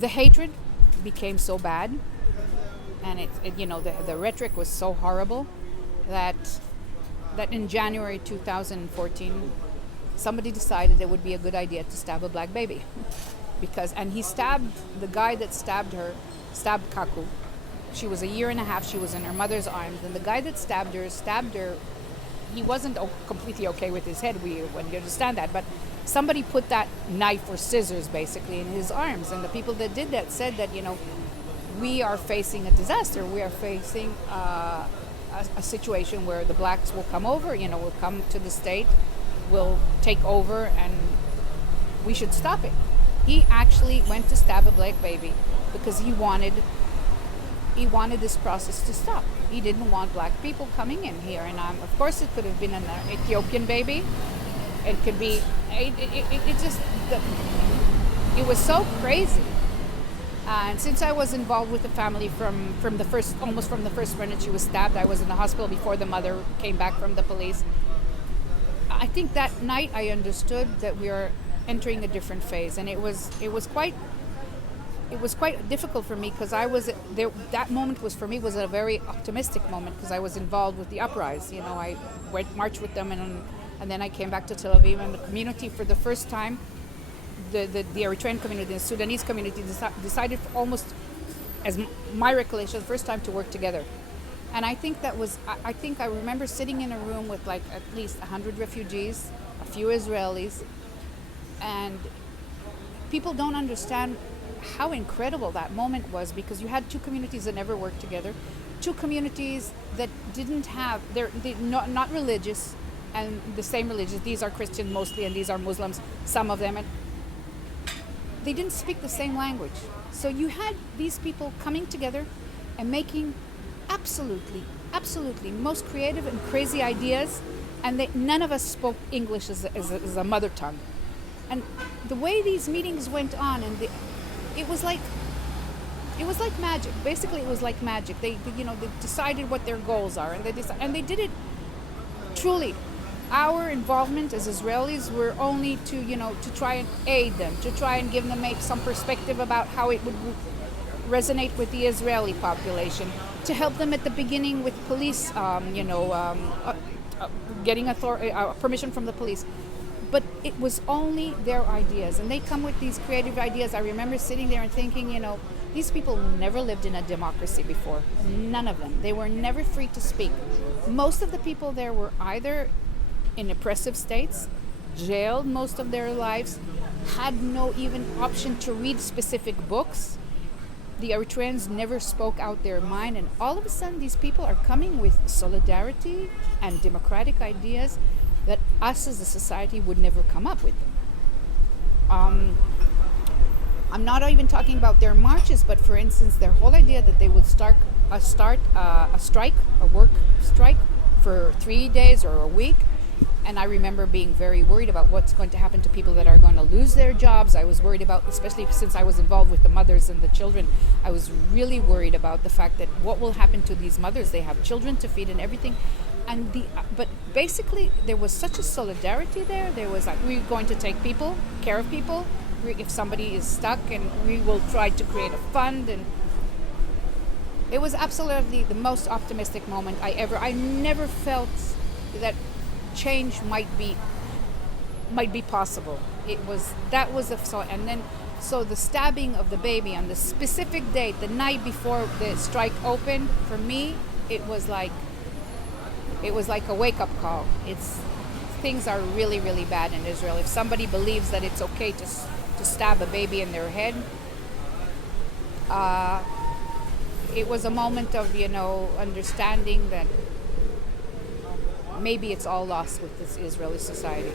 the hatred became so bad, and the rhetoric was so horrible that in January 2014, somebody decided it would be a good idea to stab a black baby, and he stabbed the guy that stabbed Kaku. She was a year and a half. She was in her mother's arms, and the guy that stabbed her. He wasn't completely okay with his head. When you understand that, but somebody put that knife or scissors basically in his arms, and the people that did that said that we are facing a disaster. We are facing a situation where the blacks will come over. Will come to the state, will take over, and we should stop it. He actually went to stab a black baby because he wanted this process to stop. He didn't want black people coming in here, and of course it could have been an Ethiopian baby. It could be. It was so crazy. And since I was involved with the family from the first minute she was stabbed, I was in the hospital before the mother came back from the police. I think that night I understood that we are entering a different phase, and it was quite difficult for me because I was there. That moment was a very optimistic moment because I was involved with the uprising. I went march with them, and then I came back to Tel Aviv, and the community for the first time, the Eritrean community, the Sudanese community decided almost, as my recollection, the first time to work together. And I think I remember sitting in a room with like at least 100 refugees, a few Israelis, and people don't understand how incredible that moment was, because you had two communities that never worked together, two communities that didn't have, they're not religious, and the same religions. These are Christian mostly, and these are Muslims, some of them, and they didn't speak the same language. So you had these people coming together and making absolutely most creative and crazy ideas, and none of us spoke English as a mother tongue. And the way these meetings went on, and it was like magic. Basically, it was like magic. They decided what their goals are, and they did it truly. Our involvement as Israelis were only to try and aid them, to try and give them some perspective about how it would resonate with the Israeli population, to help them at the beginning with police, getting permission from the police. But it was only their ideas, and they come with these creative ideas. I remember sitting there and thinking, these people never lived in a democracy before. None of them. They were never free to speak. Most of the people there were either in oppressive states, jailed most of their lives, had no even option to read specific books. The Eritreans never spoke out their mind, and all of a sudden these people are coming with solidarity and democratic ideas that us as a society would never come up with. I'm not even talking about their marches, but for instance, their whole idea that they would start a strike, a work strike for 3 days or a week. And I remember being very worried about what's going to happen to people that are going to lose their jobs. I was worried about, especially since I was involved with the mothers and the children, I was really worried about the fact that what will happen to these mothers. They have children to feed and everything. But basically, there was such a solidarity there. There was like, we're going to take care of people. If somebody is stuck, and we will try to create a fund. And it was absolutely the most optimistic moment I never felt that change might be possible. So the stabbing of the baby on the specific date, the night before the strike opened, for me it was like a wake-up call. Things are really, really bad in Israel. If somebody believes that it's okay to stab a baby in their head, it was a moment of understanding that maybe it's all lost with this Israeli society.